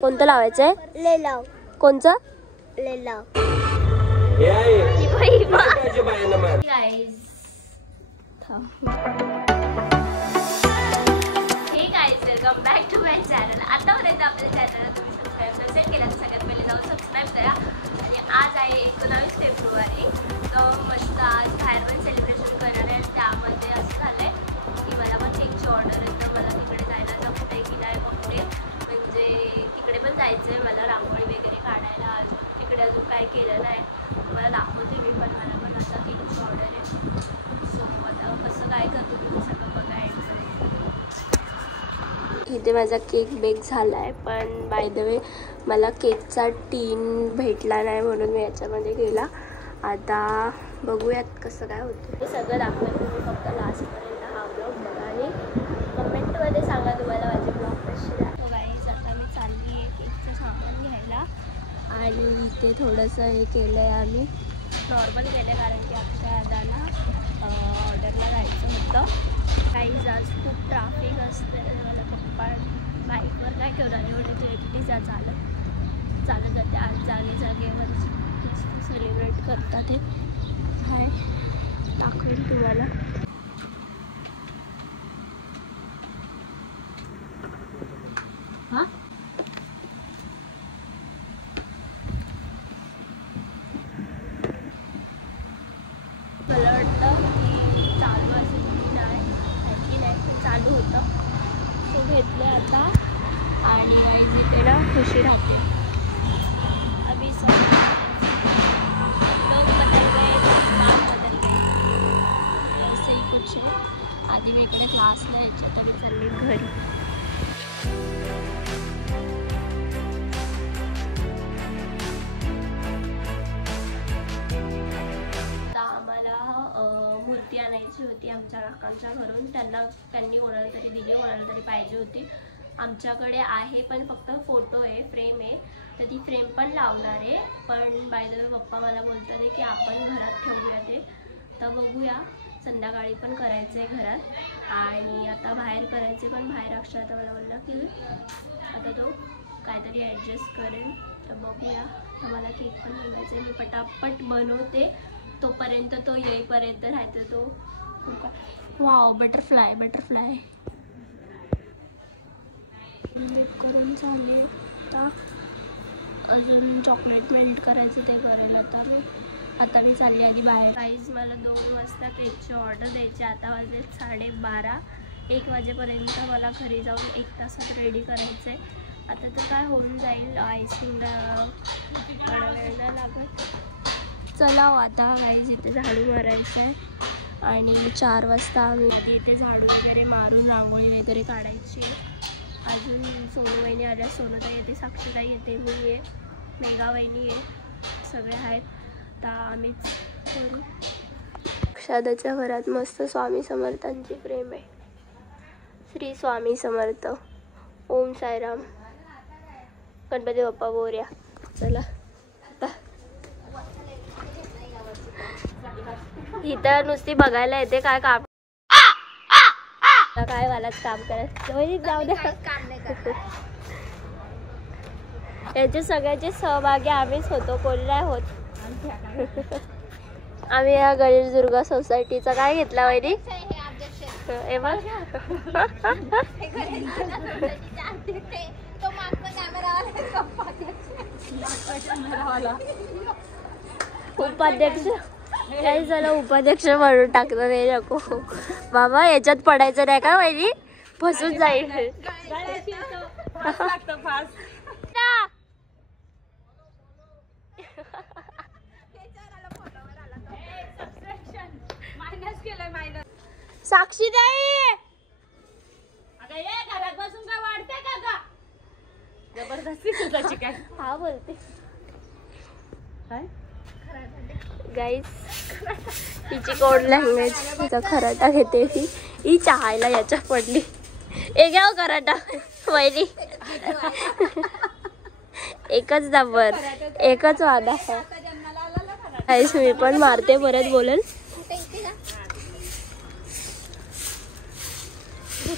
कोणतं लावायचंय? लेलाव. कोणचं? लेलाव. Welcome back to my channel. आतापर्यंत आपल्या चॅनलला तुम्ही सबस्क्राईब नसेल केला तर सगळ्यात पहिले जाऊन सबस्क्राईब करा. आणि आज आहे 19 फेब्रुवारी. तर मस्त आज बाहेर पण सेलिब्रेशन करणार आहे. त्यामध्ये असं झालं आहे की मला पण केकची ऑर्डर आहे. तर मला तिकडे जायला जमतं आहे की नाही बघते. म्हणजे तिकडे पण जायचं आहे मला, रांगोळी वगैरे काढायला. तिकडे अजून काय केलं नाही. मला दाखवते मी पण. मला पण आता केकची ऑर्डर आहे. सो आता कसं काय करते तुम्ही सगळं बघायचं. इथे माझा केक बेक झाला आहे. पण बाय द वे मला केकचा टीन भेटला नाही म्हणून मी याच्यामध्ये गेला. आता बघूयात कसं काय होतं. हे सगळं दाखवेल तुम्ही फक्त लास्टपर्यंत हा ब्लॉग बघा आणि कमेंटमध्ये सांगा तुम्हाला माझे ब्लॉग कसे आहे. गाईज आता मी चालली आहे केकचं सामान घ्यायला. आणि इथे थोडंसं हे केलं आहे आम्ही नॉर्मल केलं कारण की आमच्या दादाला ऑर्डरला जायचं होतं. गाईज आज खूप ट्राफिक असते. मला पप्पा बाईकवर काय करून आले होते एकटी चालत जाते. आज जागेवर सेलिब्रेट करतात. हे हाय दाखवेल तुम्हाला. हां मला वाटतं की चालू असेल की नाही की नाही ते चालू होतं. सो घेतले आता. आणि गाईज इथे ना खुशी राहते. अभी सब लोग बदल गए, काम बदल गए. ऐसे ही कुछ है. आधी मी इकडे क्लासला यायच्या तरी चालली घरी. मूर्ती आणायची होती आमच्या काकांच्या घरून. त्यांनी कोणाला तरी दिली, कोणाला तरी पाहिजे होती. आमच्याकडे आहे पण फक्त फोटो आहे, फ्रेम आहे. तर ती फ्रेम पण लावणार आहे. पण बाय द वे पप्पा मला बोलतात आहे की आपण घरात ठेवूया ते. तर बघूया. संध्याकाळी पण करायचं आहे घरात आणि आता बाहेर करायचे. पण बाहेर अक्षर आता मला बोलला की आता तो काहीतरी ॲडजस्ट करेल. तर बघूया. तर मला केक पण बनवायचा आहे. मी पटापट बनवते. तोपर्यंत तो येईपर्यंत राहतो तो. वाव बटरफ्लाय करून झाले. आता अजून चॉकलेट मेल्ट करायचं ते करेल आता मी चालली आधी बाहेर. गाईज मला 2 वाजता केकची ऑर्डर द्यायची. आता वाजले 12:30. 1 वाजेपर्यंत मला घरी जाऊन 1 तासात रेडी करायचं आहे. आता तर काय होऊन जाईल. आईस्क्रीमला थोडा वेळ नाही लागत. चला आता गाईज इथे झाडू मारायचं आहे. आणि 4 वाजता आम्ही आधी इथे झाडू वगैरे मारून रांगोळी वगैरे काढायची. अजून सोनू वहिनी आल्या. सोनूताई येते, साक्षीताई येते, मी आहे, मेघा वहिनी आहे, सगळे आहेत. आता आम्हीच करू. प्रसादाच्या घरात मस्त स्वामी समर्थांची प्रेम आहे. श्री स्वामी समर्थ. ओम साईराम. गणपती बाप्पा बोऱ्या. चला आता इथं नुसती बघायला येते काय काम काय मला काम करायचं जाऊ द्या. याचे सगळ्याचे सहभागी आम्हीच होतो, कोण नाही होत. आम्ही या गणेश दुर्गा सोसायटीचा काय घेतला वहिनी उपाध्यक्ष. काही झालं उपाध्यक्ष म्हणून टाकलं नाही नको बाबा. याच्यात पडायचं नाही का वहिनी, फसून जाईल. साक्षी नाही घरात बसून काय वाढते का जबरदस्ती तुझ्याची काय. हा बोलते गाईज. तिची कोड लँग्वेज. तिचा खराटा घेते ही चहायला याच्या पडली. ए घ्या खराटा वहिनी. एकच नंबर, एकच वादा. गाईज मी पण मारते, परत बोलेल.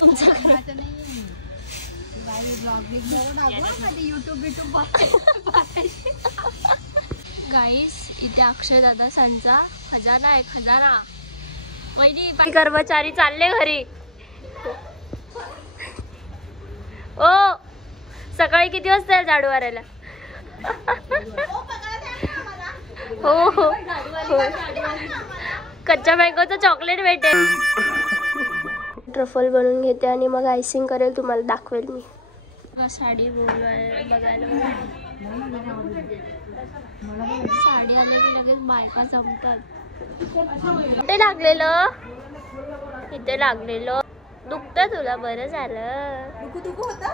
तुमचं गाईस इथे अक्षय दादा सांचा खजाना आहे, खजाना. वहिनी कर्मचारी चालले घरी. ओ सकाळी किती वाजता झाडू मारायला? हो हो, कच्च्या मँगोचं चॉकलेट भेटेल. ट्रफल बनवून घेते आणि मग आयसिंग करेल, तुम्हाला दाखवेल मी. साडी बघायला साडी आले की लगेच बायका जमतात. इथे लागलेलं, इथे लागलेलं दुखतं तुला? बरं झालं. दुखू होतं.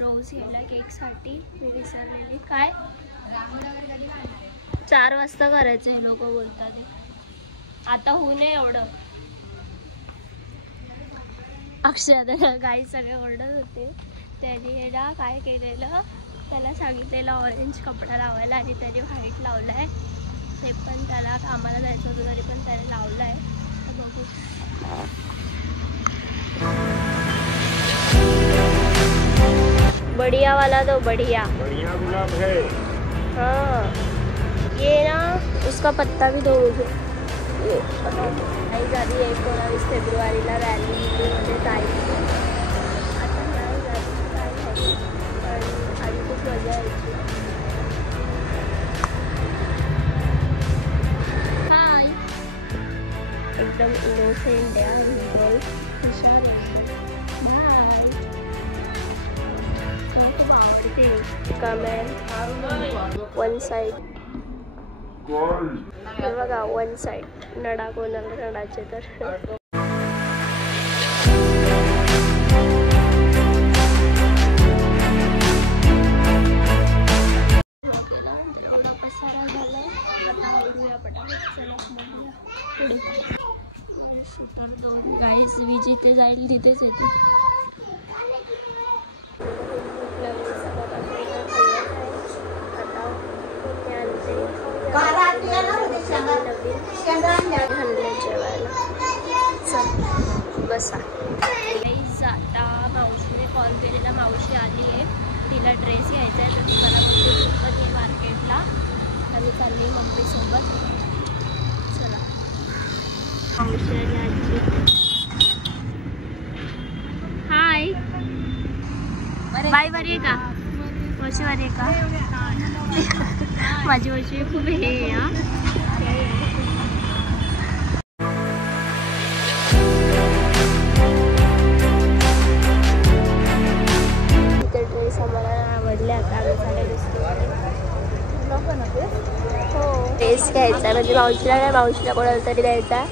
रोज घ्यायला केकसाठी मी विसरलेली. काय 4 वाजता करायचं हे लोक बोलतात. आता होऊ नये एवढं. अक्षय गाई सगळे ओरडत होते. त्याने हे ना काय केलेलं, त्याला सांगितलेलं ऑरेंज कपडा लावायला आणि त्याने व्हाईट लावलाय. ते पण त्याला कामाला जायचं होतं तरी पण त्याने लावलाय. तर बघू. बढ़िया वाला दो, बढ़िया गुलाब है. हाँ ये ना उसका पत्ता भी दो मुझे. आई जाती है 19 फेब्रुवारीला रॅलीमध्ये जायची. आता नाही जायची, काय खायची, पण आधी खूप मजा यायची. हाय, एकदम इनोसेंट आहे. हुशार आहे. वन साइड बघा, वन साइड नडा कोणाला नडाचे तर. एवढा पसारा झालाय. आता आवडूया पटापट. चला पुढे. शूटर 2 गाईस. मी जिथे जाईल तिथेच येते. बसा. आता मावशीने कॉल केलेला. मावशी आली आहे, तिला ड्रेस घ्यायचा आहे. तर मला म्हणते मार्केटला आणि चालली मम्मीसोबत. चला. मावशी आणि आजी. हाय, बाय. बरी आहे का मावशी? बरी आहे का? माझी मावशी खूप हे आहे. ड्रेस आम्हाला आवडले. आता आम्ही झाले हो. ड्रेस घ्यायचा म्हणजे मावशीला नाही, मावशीला कोणाला तरी द्यायचा.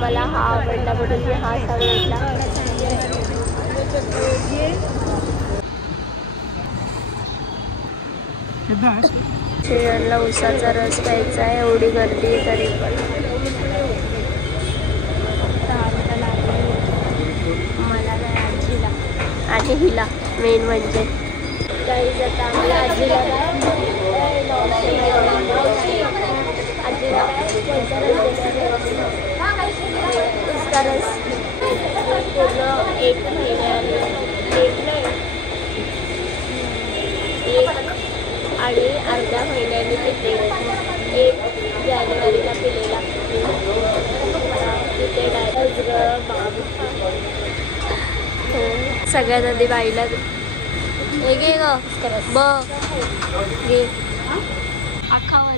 मला हा आवडला म्हणून मी हा सांगितला. श्रीरामला उसाचा रस प्यायचा आहे. एवढी गर्दी आहे तरी पण. मला नाही, आजीला आणि हिला मेन म्हणजे काही जाता आम्हाला आजीला आजीला उसका रस पूर्ण 1 महिन्याने 1 आणि अर्ध्या महिन्याने पिते. 1 जानेवारीला पिलेला तिथे डायरेक्ट सगळ्यात आधी बाईला हे घे ग घे आखावर.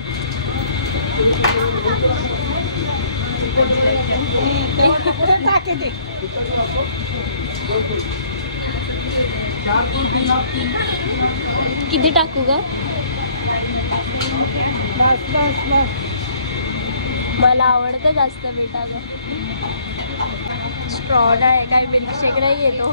किती टाकू ग? मला आवडतं जास्त बेटा ग. स्ट्रॉड आहे, काही मिल्कशेक नाही येतो.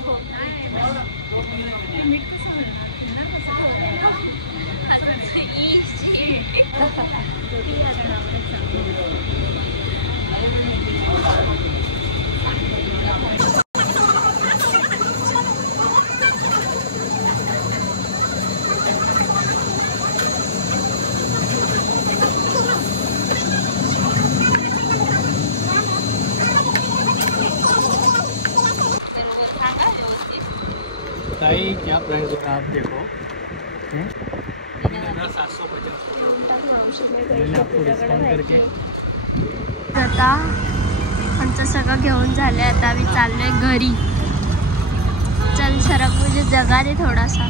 बताइए क्या प्राइस होगा आप देखो। 750 मैंने आपको डिस्काउंट करके। आता आमचं सगळं घेऊन झालंय, आता आम्ही चाललोय घरी. चल सरक म्हणजे जगाने थोडासा.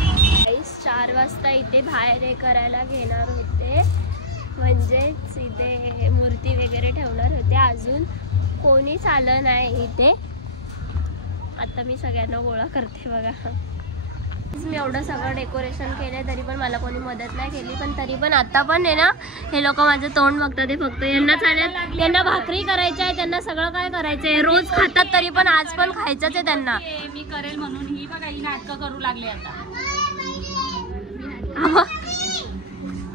4 वाजता इथे बाहेर हे करायला घेणार होते, म्हणजेच इथे मूर्ती वगैरे ठेवणार होते. अजून कोणीच आलं नाही इथे. आता मी सगळ्यांना गोळा करते बघा. मी एवढं सगळं डेकोरेशन केलंय तरी पण मला कोणी मदत नाही केली. पण तरी पण आता पण आहे ना, हे लोक माझं तोंड बघतात. ते फक्त यांना चालेल, यांना भाकरी करायची आहे, त्यांना सगळं काय करायचंय. रोज खातात तरी पण आज पण खायचंच आहे त्यांना. मी करेल म्हणून ही बघा ही नाटकं करू लागले आता.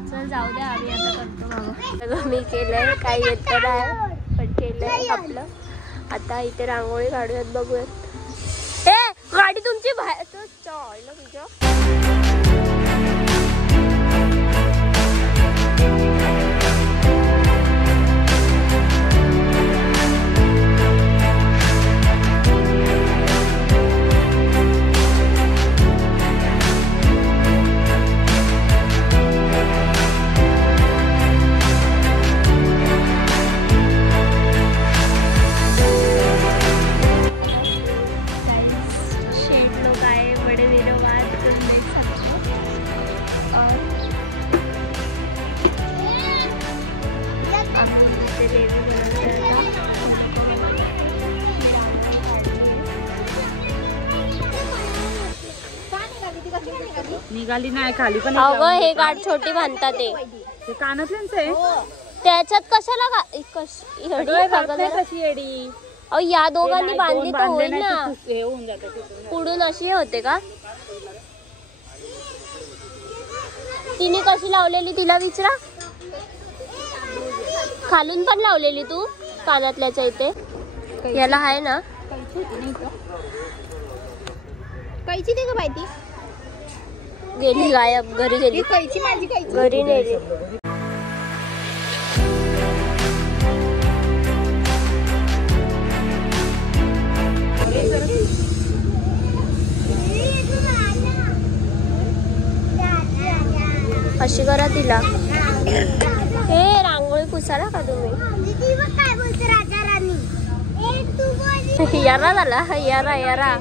चल जाऊ द्या, आम्ही आता करतो बाबा. सगळं मी केलंय, काही येत नाही पण केलंय आपलं. आता इथे रांगोळी काढूयात, बघूयात. ए गाडी तुमची बाहेर तुझ्या. निघाली नाही खाली पण. अगं हे गाठ छोटी बांधतात ते कानातल्यांच आहे. त्याच्यात कशाला कशी येडी. अहो या दोघांनी बांधली तर होईल ना. हे होऊन जातं पुढून अशी होते का? तिने कशी लावलेली तिला विचारा. खालून पण लावलेली तू कानातल्याच्या इथे. याला आहे ना कैची दे ग माहिती. गेली गायब, घरी गेली. कैची माझी कैची घरी नेली. अशी करा तिला. हे रांगोळी पुसाला का तुम्ही? यारा झाला यारा यारा.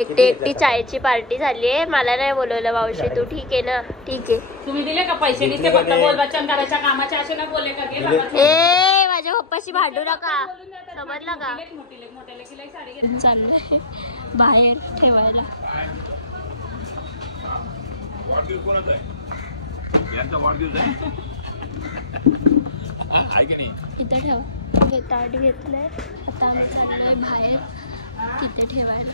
एकटी एकटी चायची पार्टी झाली आहे. मला नाही बोलवलं मावशी. तू ठीक आहे ना? ठीक आहे. तुम्ही दिले का पैसे? नुसते फक्त बोल बच्चन करायच्या कामाच्या असे ना बोलले का? ए माझ्या पप्पाशी भांडू नका, समजलं का? चाललंय बाहेर ठेवायला. इथं ठेव. हे ताट घेतलंय, आता आम्ही चाललोय बाहेर तिथे ठेवायला.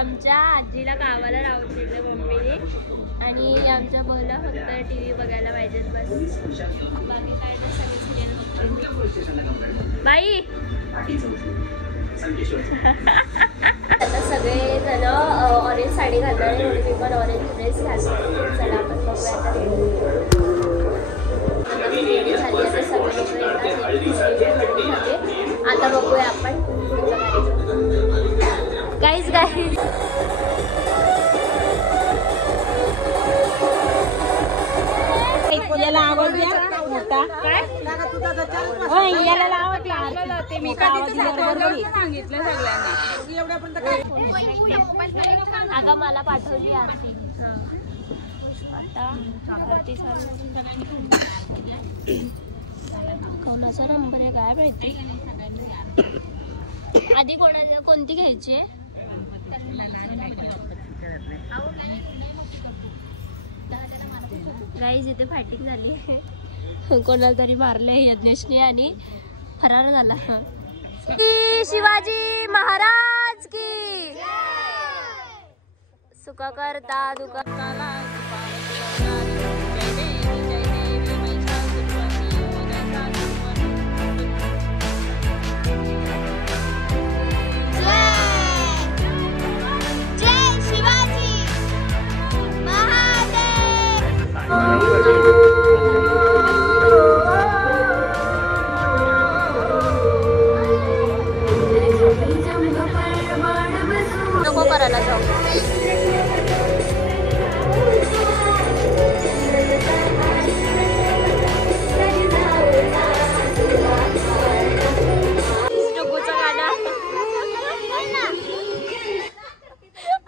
आमच्या आजीला गावाला राहून दिलं मम्मीने. आणि आमच्या भाऊला फक्त टीव्ही बघायला पाहिजे बस. बाकी काय नाही, सगळे सिरियल बघतो. बाई आता सगळे जण ऑरेंज साडी घालणार आहे म्हणून मी पण ऑरेंज ड्रेस घालते. चला आपण बघूया आता. रेडी झाली आता सगळे लोक येतात. आता बघूया आपण. सांगितलं सगळ्यांना अगं मला पाठवली आरती. आता आरती कोणाचा नंबर आहे काय माहिती. आधी कोणती घ्यायची आहे? गाईज इथे फायटिंग झाली. कोणाला तरी मारले यज्ञेशने आणि फरार झाला. शिवाजी महाराज की सुख करता दुःख नको करायला जाऊ.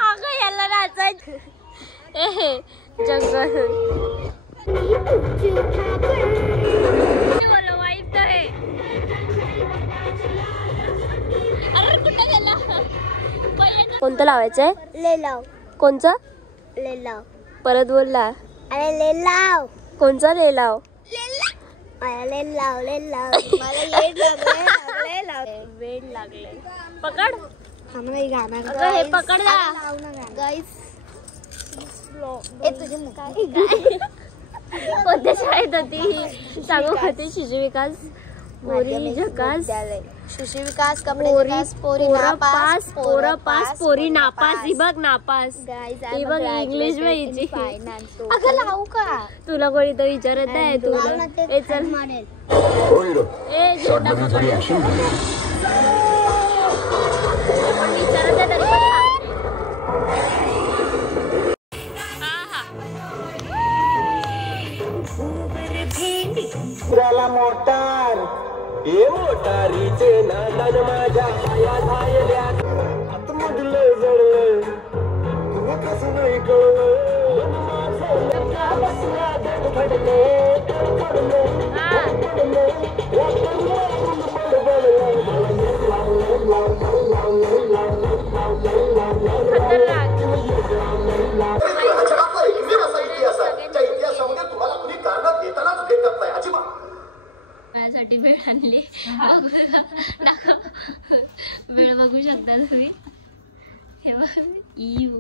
अगं याला नाचायचं जंगल वाईट आहे. अरे कुठं गेला? कोणतं लावायचंय? लेलाव. कोणचं? लेलाव. परत बोलला. अरे लेलाव. कोणचा लेलाव? लेलाव लेलाव. मला वेड लागले. पकड. गाणं अगं हे पकड ना. गाईस कोणत्या शाळेत होती ही? सांगू होते शिशु विकास पोरी झकास शिशु विकास कपडे विकास पोरी नापास पोरं पास पोरी नापास. ही बघ नापास. ही बघ इंग्लिश माहिती. अगं लावू का? तुला कोणी तर विचारत आहे तुला. ए चल म्हणेल ए झेंडा पकड. पण विचारत आहे तरी पण झाला मोटार हे मोटारीचे नादान माझ्या पाया धायल्या आतमधलं जळलं तुला कसं नाही कळलं माझ्यासाठी वेळ आणली. वेळ बघू शकता तुम्ही. हे बघ यू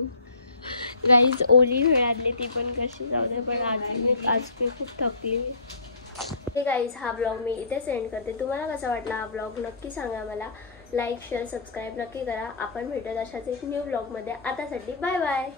गाईज ओली वेळ आणली ती पण कशी जाऊ दे. पण आज मी खूप थकली. हे गाईज हा ब्लॉग मी इथे सेंड करते. तुम्हाला कसा वाटला हा ब्लॉग नक्की सांगा मला. लाईक शेअर सबस्क्राईब नक्की करा. आपण भेटत अशाच एक न्यू ब्लॉगमध्ये. आतासाठी बाय बाय.